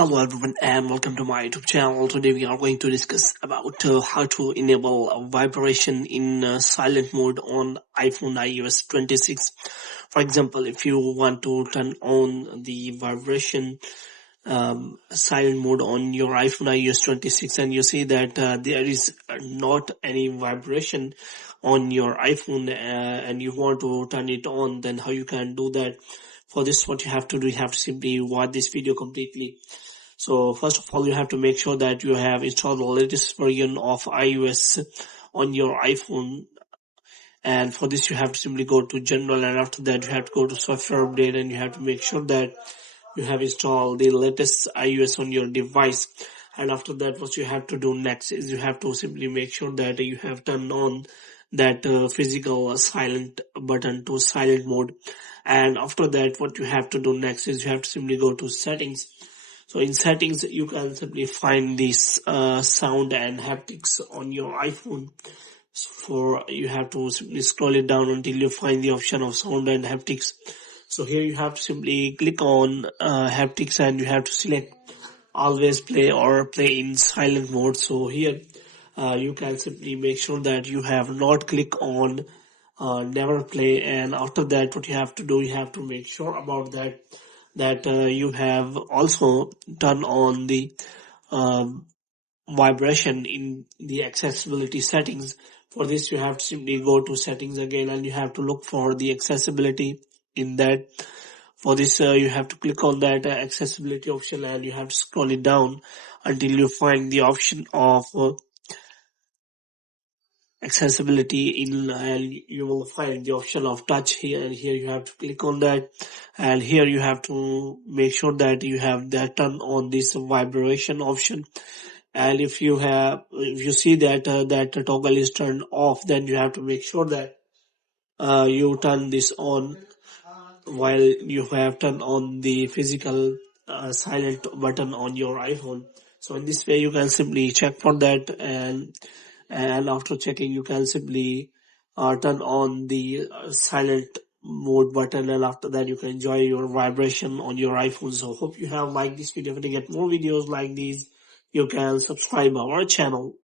Hello everyone and welcome to my YouTube channel. Today we are going to discuss about how to enable vibration in silent mode on iPhone iOS 26. For example, if you want to turn on the vibration silent mode on your iPhone iOS 26 and you see that there is not any vibration on your iPhone and you want to turn it on, then how you can do that? For this, what you have to do, you have to simply watch this video completely. So first of all, you have to make sure that you have installed the latest version of iOS on your iPhone. And for this, you have to simply go to general, and after that you have to go to software update, and you have to make sure that you have installed the latest iOS on your device. And after that, what you have to do next is you have to simply make sure that you have turned on that physical silent button to silent mode. And after that, what you have to do next is you have to simply go to settings. So in settings, you can simply find this sound and haptics on your iPhone. For you have to simply scroll it down until you find the option of sound and haptics. So here you have to simply click on haptics and you have to select always play or play in silent mode. So here you can simply make sure that you have not click on never play, and after that what you have to do, you have to make sure about that you have also turned on the vibration in the accessibility settings. For this, you have to simply go to settings again and you have to look for the accessibility in that. For this, you have to click on that accessibility option and you have to scroll it down until you find the option of accessibility in, and you will find the option of touch here, and here you have to click on that, and here you have to make sure that you have that turn on this vibration option. And if you see that that toggle is turned off, then you have to make sure that you turn this on while you have turned on the physical silent button on your iPhone. So in this way you can simply check for that, and after checking you can simply turn on the silent mode button, and after that you can enjoy your vibration on your iPhone. So hope you have liked this video. If you get more videos like these, you can subscribe our channel.